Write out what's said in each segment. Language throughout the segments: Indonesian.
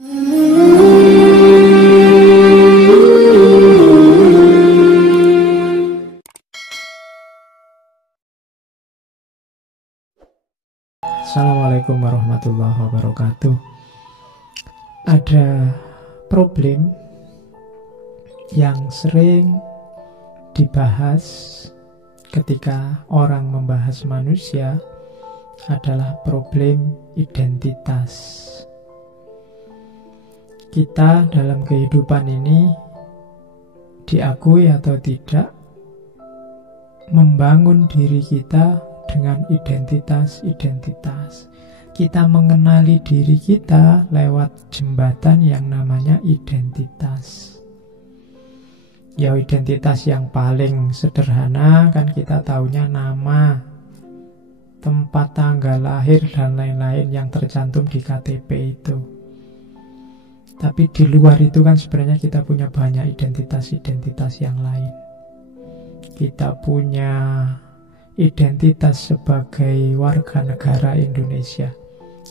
Assalamualaikum warahmatullahi wabarakatuh. Ada problem yang sering dibahas ketika orang membahas manusia adalah problem identitas. Kita dalam kehidupan ini, diakui atau tidak, membangun diri kita dengan identitas-identitas. Kita mengenali diri kita lewat jembatan yang namanya identitas. Ya, identitas yang paling sederhana kan kita taunya nama, tempat tanggal lahir, dan lain-lain yang tercantum di KTP itu. Tapi di luar itu kan sebenarnya kita punya banyak identitas-identitas yang lain. Kita punya identitas sebagai warga negara Indonesia.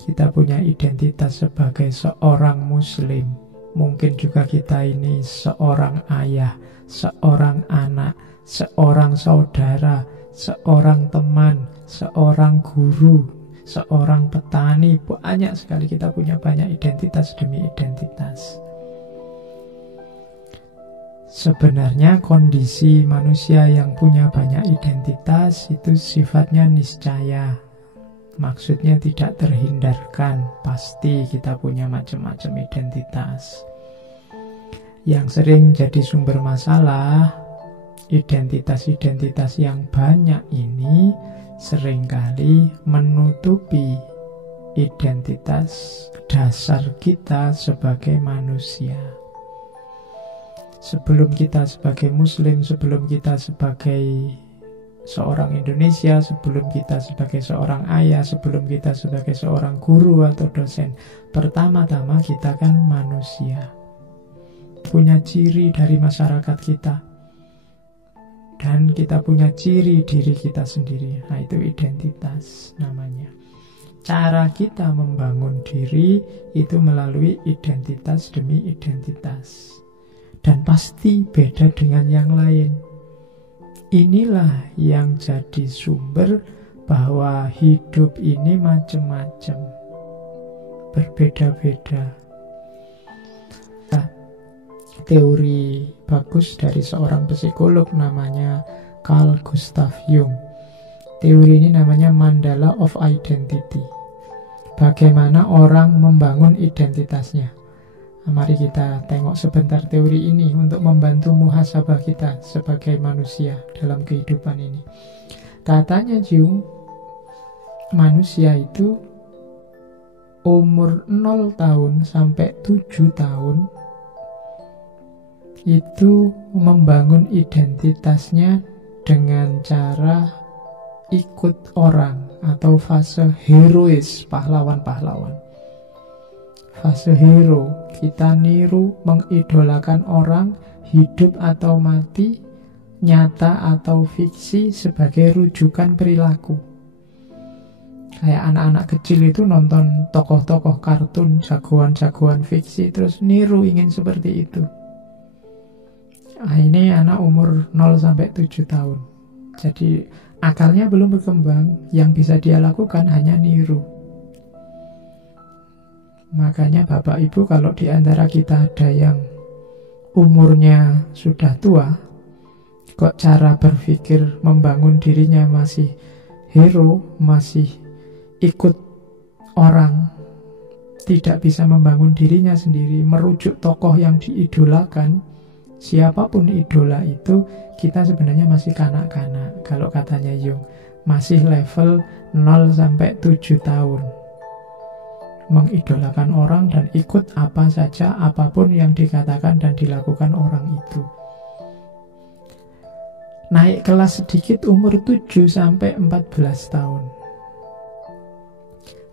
Kita punya identitas sebagai seorang muslim. Mungkin juga kita ini seorang ayah, seorang anak, seorang saudara, seorang teman, seorang guru, seorang petani. Banyak sekali kita punya banyak identitas demi identitas. Sebenarnya kondisi manusia yang punya banyak identitas itu sifatnya niscaya. Maksudnya tidak terhindarkan. Pasti kita punya macam-macam identitas. Yang sering jadi sumber masalah, identitas-identitas yang banyak ini seringkali menutupi identitas dasar kita sebagai manusia. Sebelum kita sebagai muslim, sebelum kita sebagai seorang Indonesia, sebelum kita sebagai seorang ayah, sebelum kita sebagai seorang guru atau dosen, pertama-tama kita kan manusia. Punya ciri dari masyarakat kita. Dan kita punya ciri diri kita sendiri. Nah, itu identitas namanya. Cara kita membangun diri itu melalui identitas demi identitas. Dan pasti beda dengan yang lain. Inilah yang jadi sumber bahwa hidup ini macam-macam, berbeda-beda. Nah, teori bagus dari seorang psikolog namanya Carl Gustav Jung. Teori ini namanya Mandala of Identity. Bagaimana orang membangun identitasnya. Mari kita tengok sebentar teori ini untuk membantu muhasabah kita sebagai manusia dalam kehidupan ini. Katanya Jung, manusia itu umur 0 tahun sampai 7 tahun itu membangun identitasnya dengan cara ikut orang atau fase herois, pahlawan-pahlawan. Fase hero, kita niru, mengidolakan orang, hidup atau mati, nyata atau fiksi sebagai rujukan perilaku. Kayak anak-anak kecil itu nonton tokoh-tokoh kartun, jagoan-jagoan fiksi, terus niru ingin seperti itu. Nah, ini anak umur 0-7 tahun. Jadi akalnya belum berkembang, yang bisa dia lakukan hanya niru. Makanya Bapak Ibu, kalau di antara kita ada yang umurnya sudah tua, kok cara berpikir membangun dirinya masih hero, masih ikut orang, tidak bisa membangun dirinya sendiri, merujuk tokoh yang diidolakan, siapapun idola itu, kita sebenarnya masih kanak-kanak. Kalau katanya Jung, masih level 0-7 tahun. Mengidolakan orang dan ikut apa saja, apapun yang dikatakan dan dilakukan orang itu. Naik kelas sedikit umur 7-14 tahun.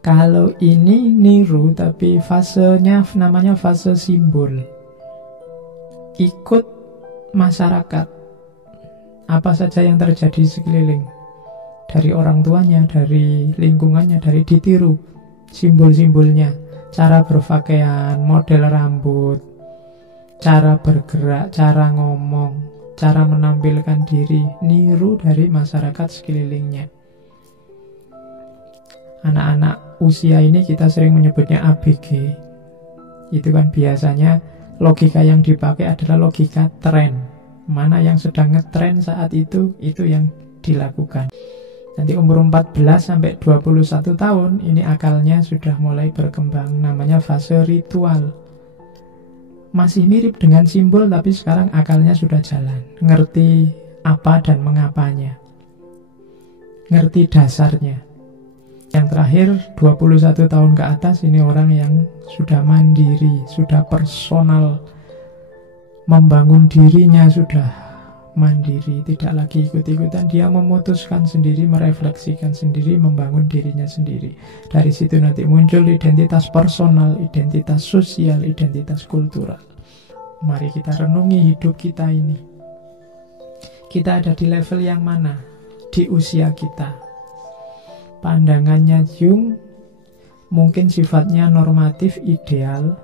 Kalau ini niru, tapi fasenya namanya fase simbol. Ikut masyarakat. Apa saja yang terjadi sekeliling. Dari orang tuanya, dari lingkungannya, dari ditiru simbol-simbolnya. cara berpakaian, model rambut, cara bergerak, cara ngomong, cara menampilkan diri, niru dari masyarakat sekelilingnya. Anak-anak usia ini kita sering menyebutnya ABG. Itu kan biasanya logika yang dipakai adalah logika tren. Mana yang sedang ngetren saat itu yang dilakukan. Nanti umur 14 sampai 21 tahun, ini akalnya sudah mulai berkembang, namanya fase ritual. Masih mirip dengan simbol, tapi sekarang akalnya sudah jalan. Ngerti apa dan mengapanya. Ngerti dasarnya. Yang terakhir, 21 tahun ke atas, ini orang yang sudah mandiri, sudah personal, membangun dirinya sudah mandiri, tidak lagi ikut-ikutan. Dia memutuskan sendiri, merefleksikan sendiri, membangun dirinya sendiri. Dari situ nanti muncul identitas personal, identitas sosial, identitas kultural. Mari kita renungi hidup kita ini. Kita ada di level yang mana? Di usia kita. Pandangannya Jung mungkin sifatnya normatif, ideal.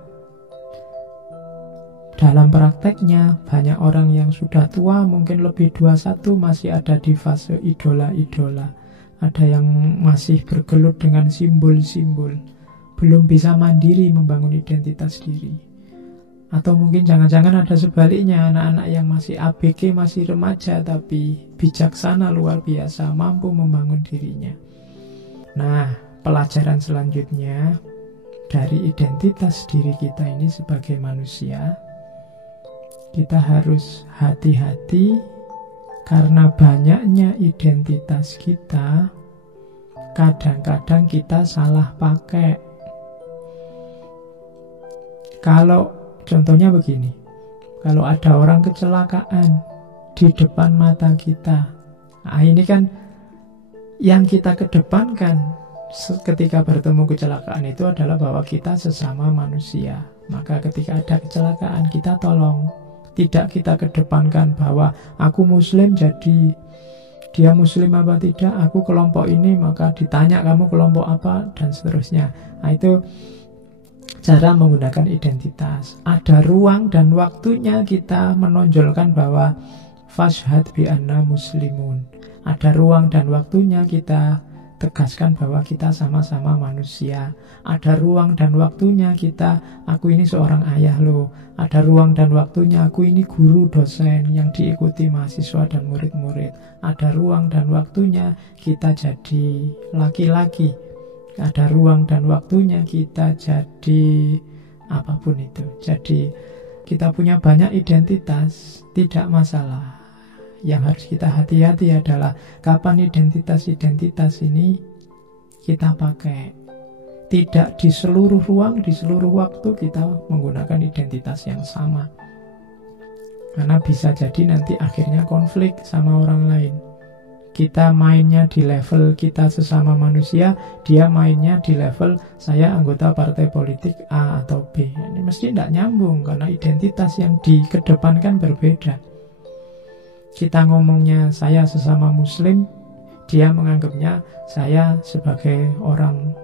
Dalam prakteknya, banyak orang yang sudah tua, mungkin lebih 21, masih ada di fase idola-idola. Ada yang masih bergelut dengan simbol-simbol, belum bisa mandiri membangun identitas diri. Atau mungkin jangan-jangan ada sebaliknya, anak-anak yang masih ABG, masih remaja, tapi bijaksana luar biasa, mampu membangun dirinya. Nah, pelajaran selanjutnya dari identitas diri kita ini sebagai manusia, kita harus hati-hati karena banyaknya identitas kita, kadang-kadang kita salah pakai. Kalau contohnya begini, kalau ada orang kecelakaan di depan mata kita, nah ini kan yang kita kedepankan ketika bertemu kecelakaan itu adalah bahwa kita sesama manusia. Maka ketika ada kecelakaan, kita tolong. Tidak kita kedepankan bahwa aku muslim jadi dia muslim apa tidak, aku kelompok ini maka ditanya kamu kelompok apa, dan seterusnya. Nah, itu cara menggunakan identitas. Ada ruang dan waktunya kita menonjolkan bahwa fashhad bi anna muslimun. Ada ruang dan waktunya kita tegaskan bahwa kita sama-sama manusia. Ada ruang dan waktunya kita, aku ini seorang ayah loh. Ada ruang dan waktunya, aku ini guru dosen yang diikuti mahasiswa dan murid-murid. Ada ruang dan waktunya kita jadi laki-laki. Ada ruang dan waktunya kita jadi apapun itu. Jadi kita punya banyak identitas, tidak masalah. Yang harus kita hati-hati adalah kapan identitas-identitas ini kita pakai. Tidak di seluruh ruang, di seluruh waktu kita menggunakan identitas yang sama. Karena bisa jadi nanti akhirnya konflik sama orang lain. Kita mainnya di level kita sesama manusia, dia mainnya di level saya anggota partai politik A atau B. Ini mesti tidak nyambung karena identitas yang dikedepankan berbeda. Kita ngomongnya saya sesama muslim, dia menganggapnya saya sebagai orang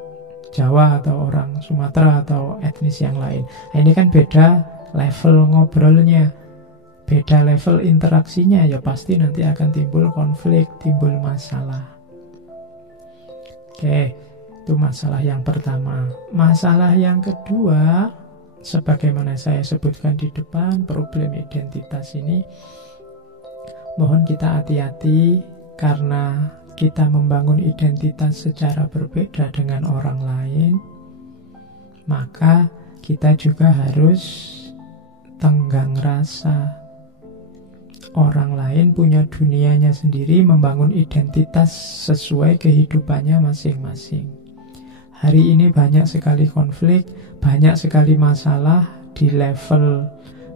Jawa atau orang Sumatera atau etnis yang lain. Nah, ini kan beda level ngobrolnya, beda level interaksinya, ya pasti nanti akan timbul konflik, timbul masalah. Oke, itu masalah yang pertama. Masalah yang kedua, sebagaimana saya sebutkan di depan, problem identitas ini mohon kita hati-hati karena kita membangun identitas secara berbeda dengan orang lain, maka kita juga harus tenggang rasa. Orang lain punya dunianya sendiri, membangun identitas sesuai kehidupannya masing-masing. Hari ini banyak sekali konflik, banyak sekali masalah di level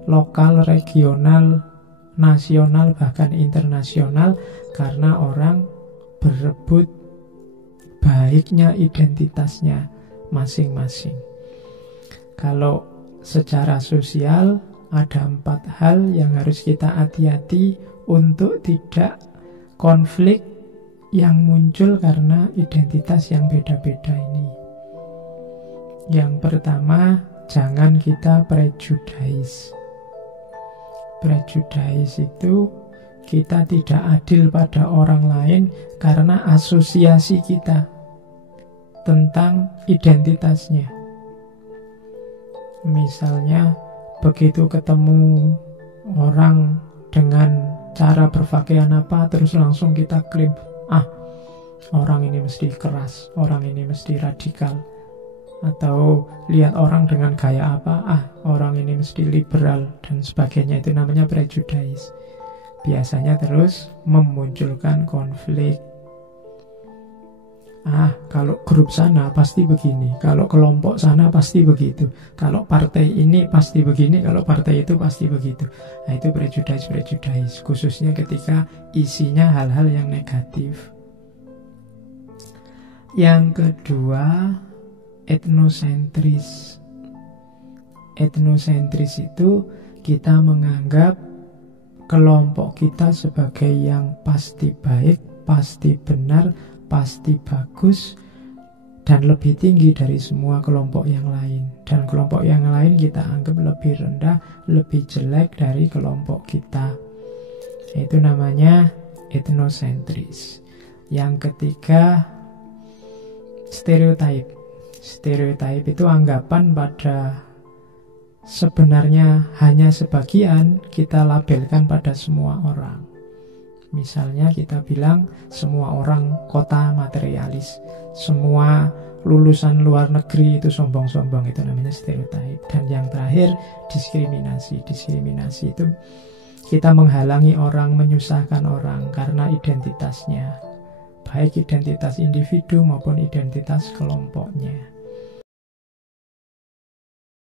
lokal, regional, nasional, bahkan internasional, karena orang berebut baiknya identitasnya masing-masing. Kalau secara sosial ada 4 hal yang harus kita hati-hati untuk tidak konflik yang muncul karena identitas yang beda-beda ini. Yang pertama, jangan kita prejudice. Prejudice itu kita tidak adil pada orang lain karena asosiasi kita tentang identitasnya. Misalnya, begitu ketemu orang dengan cara berpakaian apa, terus langsung kita klaim, orang ini mesti keras, orang ini mesti radikal. Atau lihat orang dengan gaya apa, orang ini mesti liberal, dan sebagainya. Itu namanya prejudice. Biasanya terus memunculkan konflik. Kalau grup sana pasti begini, kalau kelompok sana pasti begitu, kalau partai ini pasti begini, kalau partai itu pasti begitu. Nah, itu prejudice, khususnya ketika isinya hal-hal yang negatif. Yang kedua, etnosentris. Etnosentris itu kita menganggap kelompok kita sebagai yang pasti baik, pasti benar, pasti bagus, dan lebih tinggi dari semua kelompok yang lain. Dan kelompok yang lain kita anggap lebih rendah, lebih jelek dari kelompok kita. Itu namanya etnosentris. Yang ketiga, stereotype. Stereotype itu anggapan pada sebenarnya hanya sebagian kita labelkan pada semua orang. Misalnya kita bilang semua orang kota materialis, semua lulusan luar negeri itu sombong-sombong, itu namanya stereotype. Dan yang terakhir, diskriminasi. Diskriminasi itu kita menghalangi orang, menyusahkan orang karena identitasnya, baik identitas individu maupun identitas kelompoknya.